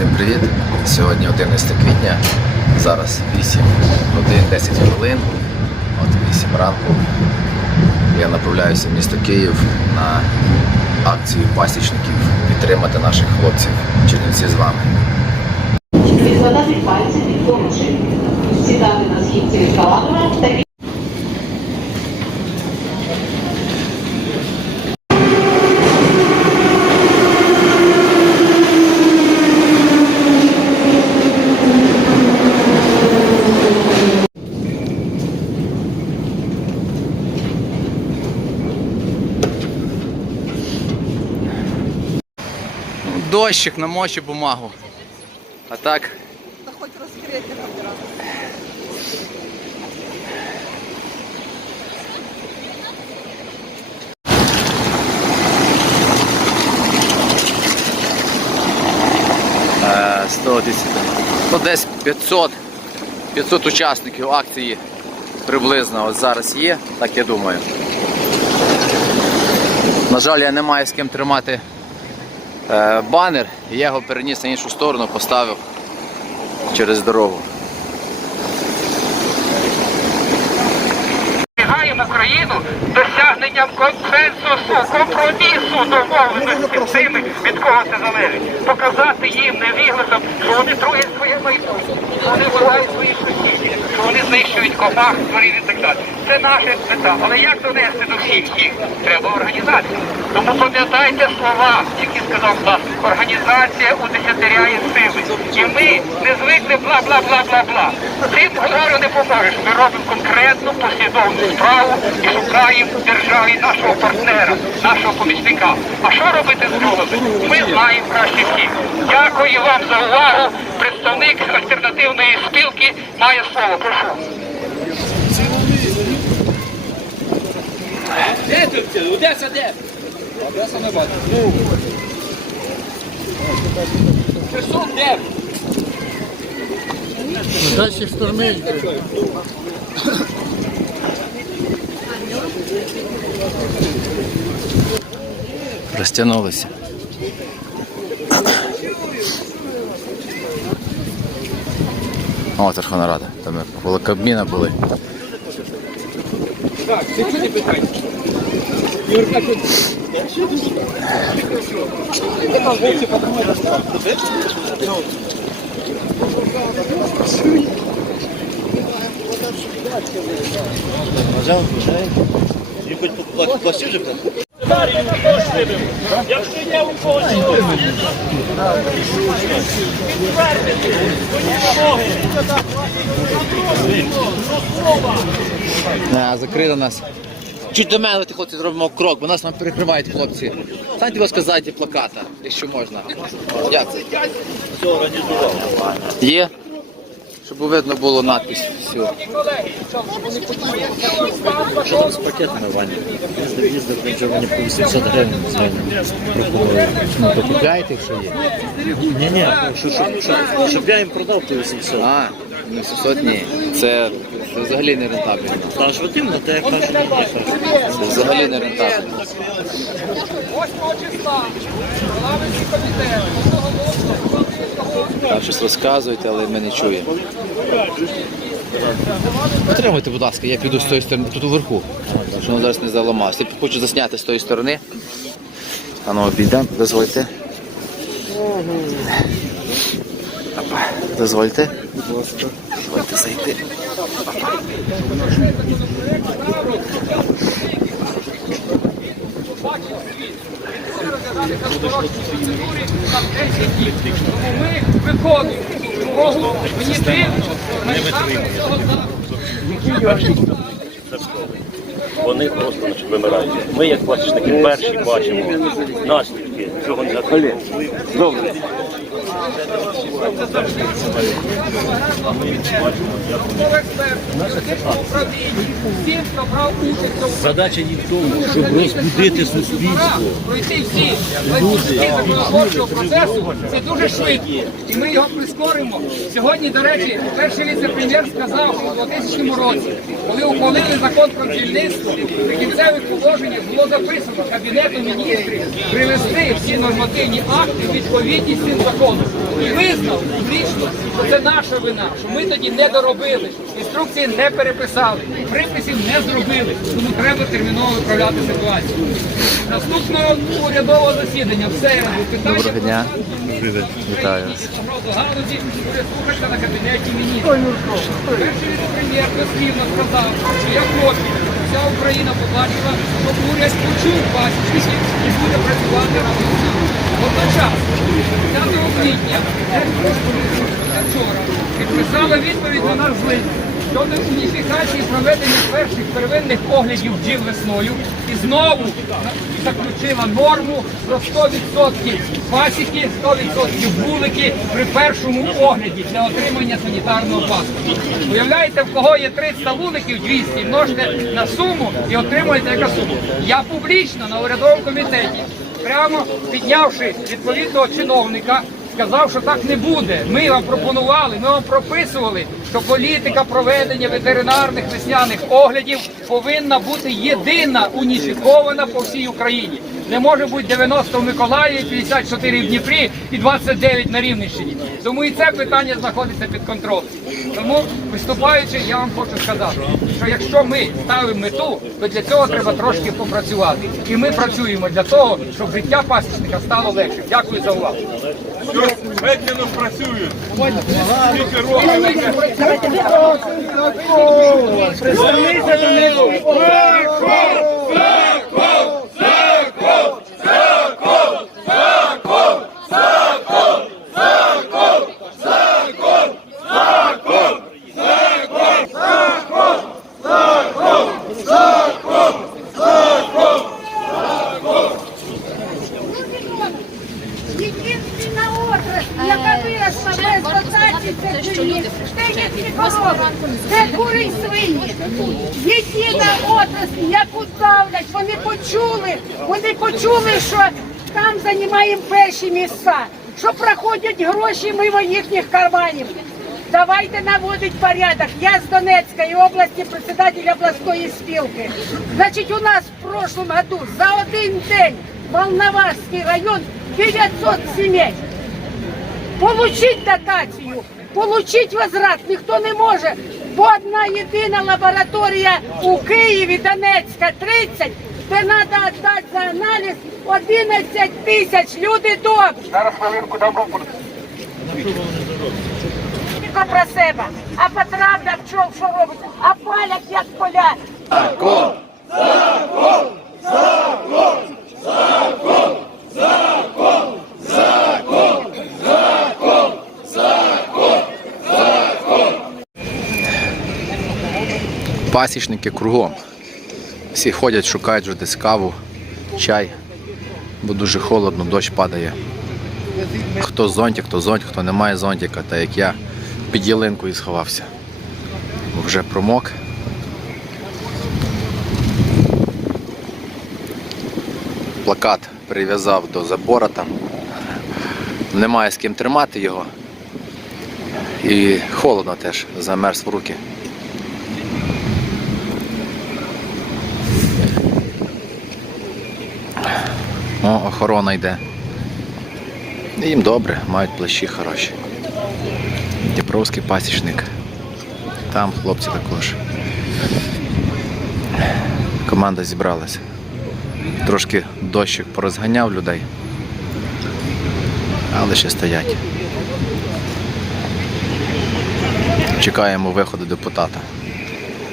Всім привіт! Сьогодні 11 квітня, зараз 8 годин 10 хвилин, от 8 ранку. Я направляюся в місто Київ на акцію пасічників підтримати наших хлопців. Чернівці з вами. Відкладати пальці від помочі, сідати на східці ескалатора та Дощик намочив бумагу. А так Та хоч розкрити одразу. е, 100. Ну, десь 500, 500 учасників акції приблизно от зараз є, так я думаю. На жаль, я не маю з ким тримати банер, і я його переніс на іншу сторону, поставив через дорогу. Вимагаємо Україну досягненням консенсусу, компромісу, домовленості з тими, від кого це залежить. Показати їм невігласом, що вони труять своє майбутнє, вони сусідів, що вони знищують комах, тварин і так далі. Це наша мета. Але як донести до всіх їх? Треба організація. Тому пам'ятайте слова, які сказав Стас. Організація удесятеряє сили. І ми не звикли бла-бла-бла-бла-бла. Цим говорю не поможеш. Ми робимо конкретну послідовну справу і шукаємо в державі нашого партнера, нашого помічника. А що робити з другими? Ми знаємо краще всіх. Дякую вам за увагу. Представник альтернативної спілки має слово. Прошу. Де тут це? Одеса де? Одеса не бачу. Херсон де? Дальше штурми. Розтягнулися. О, Верховна Рада. Там коло Кабміна були. Так, це чути питання? Юрка, тут. Якщо я у когось А, закрили нас. Чуть до мене, ти хлопці, зробимо крок, бо нас нам перекривають хлопці. Станьте вас сказати плаката, якщо можна. Це. Є? Щоб видно було надпись. Все. З пакетами Ваня. Їздив, їздив, він мені по 800 гривень дзвонив. Прокурор. Ну, то купляйте, якщо є. Ні, ні, щоб, я їм продав по 800. А, ну 700 ні. Це, це взагалі не рентабельно. Та ж от іменно, те я кажу, я кажу. Це взагалі не рентабельно. 8 числа парламентський комітет Там щось розказуєте, але ми не чуємо. Потримайте, будь ласка, я піду з тої сторони, тут уверху, щоб воно зараз не заламалося. Я хочу засняти з тої сторони. А ну обійдемо, дозвольте. Опа, Дозвольте. Дозвольте зайти. Тому ми виконуємо вимогу дивно, ми саме цього Вони просто значить, вимирають. Ми, як пасічники, перші бачимо наслідки цього негативу. Добре. Всім, хто брав участь у Задача не в тому, щоб розбудити суспільство. пройти всі ланцюги законодавчого процесу, це дуже швидко. І ми його прискоримо. Сьогодні, до речі, перший віце-прем'єр сказав у 2000 році, коли ухвалили закон про бджільництво, в кінцевих положеннях було записано Кабінету міністрів привести всі нормативні акти у відповідність цим законом. І визнав публічно, що це наша вина, що ми тоді не доробили, інструкції не переписали, приписів не зробили. Тому треба терміново виправляти ситуацію. Наступного урядового засідання в середу питання Доброго дня. Вітаю вас. галузі буде слухатися на кабінеті міністрів. Перший віце-прем'єр дослівно сказав, що я хочу, вся Україна побачила, що уряд почув пасічників і буде працювати разом з нами. Одночасно, 5 квітня, вчора, підписала відповідь на наш лист щодо уніфікації проведення перших первинних оглядів бджіл весною і знову заключила норму про 100% пасіки, 100% вулики при першому огляді для отримання санітарного паспорту. Уявляєте, в кого є 300 вуликів, 200, множите на суму і отримуєте яка сума. Я публічно на урядовому комітеті, прямо піднявши відповідного чиновника, сказав, що так не буде. Ми вам пропонували, ми вам прописували, що політика проведення ветеринарних весняних оглядів повинна бути єдина, уніфікована по всій Україні. Не може бути 90 в Миколаєві, 54 в Дніпрі і 29 на Рівненщині. Тому і це питання знаходиться під контролем. Тому, виступаючи, я вам хочу сказати, що якщо ми ставимо мету, то для цього треба трошки попрацювати. І ми працюємо для того, щоб життя пасічника стало легшим. Дякую за увагу. Медленно працюють. Єдина отрасль, яка виросла без дотацій, це бджолі. Це є корови, це кури й свині. Єдина отрасль, яку давлять, вони почули, вони почули, що там перші місця, що проходять гроші мимо їхніх карманів. Давайте наводить порядок. Я з Донецької області, председатель обласної спілки. Значить, у нас в прошлом году за один день Волноваський район 900 сімей. Получить дотацію, получить возврат ніхто не може, бо одна єдина лабораторія у Києві, Донецька, 30, де треба віддати за аналіз 11 тисяч. Люди добрі. Зараз хвилинку добру. Тільки про себе. А правда пчол що робить? А палять як поля. Закон! Закон! Закон! Закон! Пасічники кругом. Всі ходять, шукають вже десь каву, чай, бо дуже холодно, дощ падає. Хто зонтик, хто зонтик, хто не має зонтика, та як я під ялинкою сховався. Бо Вже промок. Плакат прив'язав до забора там. Немає з ким тримати його. І холодно теж, замерз в руки. О, охорона йде. Їм добре, мають плащі хороші. Дніпровський пасічник. Там хлопці також. Команда зібралася. Трошки дощик порозганяв людей. Але ще стоять. Чекаємо виходу депутата.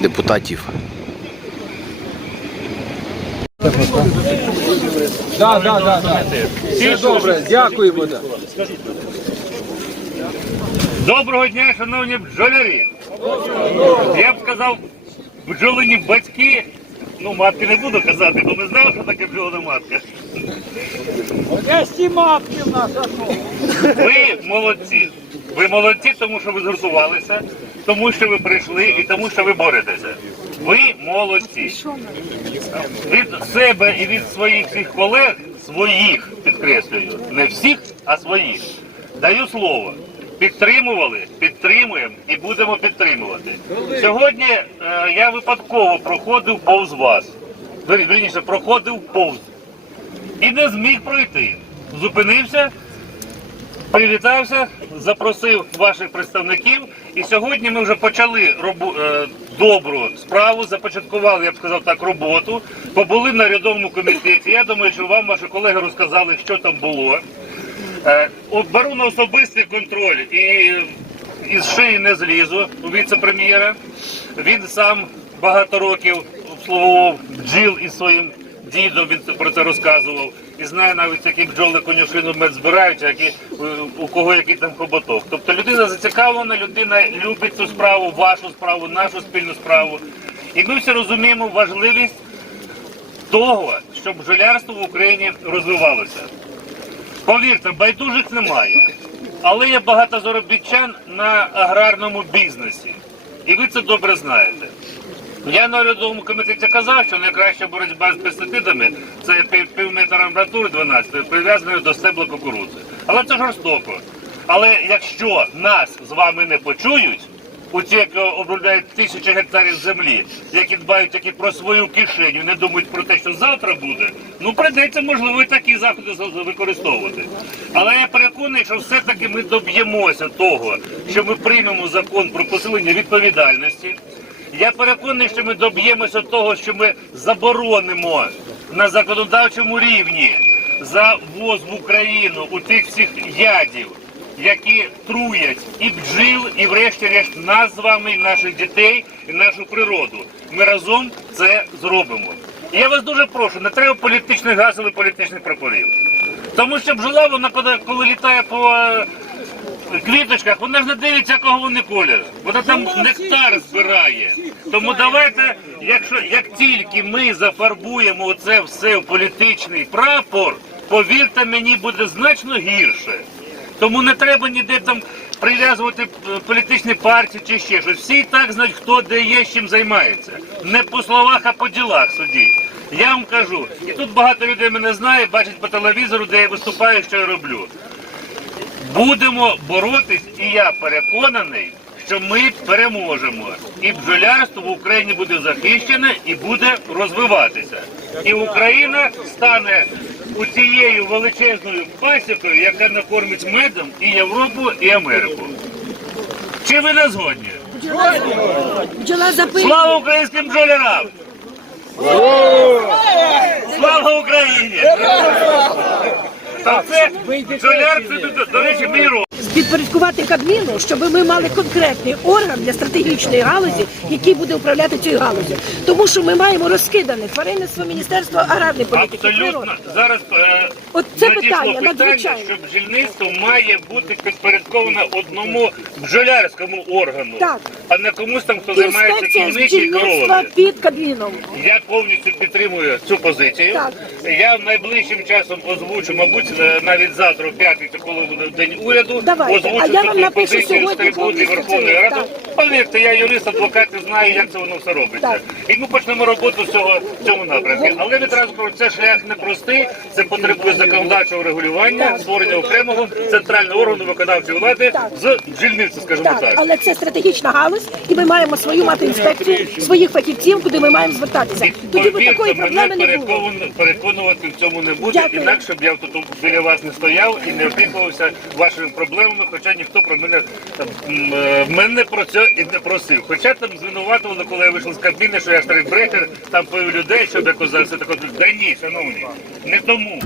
Депутатів. Так, так, так, так. Все добре, дякуємо. Доброго дня, шановні бджолярі! Я б сказав, бджолині батьки. Ну, матки не буду казати, бо ми знаємо, що таке бджолина матка. Ви молодці. Ви молодці, тому що ви згуртувалися, тому що ви прийшли і тому, що ви боретеся. Ви молодці. Від себе і від своїх всіх колег, своїх, підкреслюю, не всіх, а своїх. Даю слово. Підтримували, підтримуємо і будемо підтримувати. Сьогодні е, я випадково проходив повз вас. Вір- Вірніше, проходив повз і не зміг пройти. Зупинився привітався, запросив ваших представників, і сьогодні ми вже почали робу, е, добру справу, започаткували, я б сказав так, роботу. Побули на рядовому комітеті. Я думаю, що вам ваші колеги розказали, що там було. Е, беру на особистий контроль і із шиї не злізу у віце-прем'єра. Він сам багато років обслуговував бджіл із своїм дідом, він про це розказував. І знає навіть, які бджоли конюшину мед збирають, які, у, кого який там хоботок. Тобто людина зацікавлена, людина любить цю справу, вашу справу, нашу спільну справу. І ми всі розуміємо важливість того, щоб бджолярство в Україні розвивалося. Повірте, байдужих немає. Але є багато заробітчан на аграрному бізнесі. І ви це добре знаєте. Я на урядовому комітеті казав, що найкраща боротьба з пестицидами це пів, метра амбратури 12, прив'язаної до стебла кукурудзи. Але це жорстоко. Але якщо нас з вами не почують, у ті, які обробляють тисячі гектарів землі, які дбають тільки про свою кишеню, не думають про те, що завтра буде, ну прийдеться, можливо, і такі заходи за- за- використовувати. Але я переконаний, що все-таки ми доб'ємося того, що ми приймемо закон про посилення відповідальності. Я переконаний, що ми доб'ємося того, що ми заборонимо на законодавчому рівні завоз в Україну у тих всіх ядів, які труять і бджіл, і врешті-решт нас з вами, і наших дітей, і нашу природу. Ми разом це зробимо. І я вас дуже прошу, не треба політичних гасел і політичних прапорів. Тому що бджола, вона коли, літає по квіточках, вона ж не дивиться, якого вони колір. Вона там нектар збирає. Тому давайте, якщо як тільки ми зафарбуємо це все в політичний прапор, повірте мені, буде значно гірше. Тому не треба ніде там прив'язувати політичні партії чи ще щось. Всі і так знають, хто де є, з чим займається. Не по словах, а по ділах судіть. Я вам кажу, і тут багато людей мене знає, бачать по телевізору, де я виступаю, що я роблю. Будемо боротись, і я переконаний, що ми переможемо. І бджолярство в Україні буде захищене і буде розвиватися. І Україна стане у цією величезною пасікою, яка накормить медом і Європу, і Америку. Чи ви не згодні? Слава українським бджолярам! Слава Україні! Та це бджоляр, це, до речі, мій. Підпорядкувати Кабміну, щоб ми мали конкретний орган для стратегічної галузі, який буде управляти цією галузю. Тому що ми маємо розкидане тваринництво Міністерство аграрної політики. Абсолютно зараз е, От це надійшло питання надзвичайно. що бджільництво має бути підпорядковано одному бджолярському органу, Так. а не комусь там, хто займається Інспекція з кільниці і бджільництва коровами. під Кабміном. Я повністю підтримую цю позицію. Так. Я найближчим часом озвучу, мабуть, е, навіть завтра, в п'ятницю, коли буде день уряду, Давайте. Озвучу А я вам напишу сьогодні Верховної. Ради. Повірте, я юрист, адвокат і знаю, як це воно все робиться. Так. І ми почнемо роботу з цього в цьому напрямку. Але відразу кажу, це шлях непростий, це потребує законодавчого регулювання, створення окремого центрального органу виконавчої влади з бджільництва, скажімо Так, так. але це стратегічна галузь, і ми маємо свою мати інспекцію, своїх фахівців, куди ми маємо звертатися. І Тоді повірте, такої проблеми не було. переконувати, в цьому не буде, Дякую. інакше б я тут біля вас не стояв і не опікувався вашими проблемами, хоча ніхто про мене м, е, мене про це і не просив. Хоча там звинуватували, коли я вийшов з кабіни, що я старий брехер, там пив людей, що де козак, все таке. Да ні, шановні, не тому.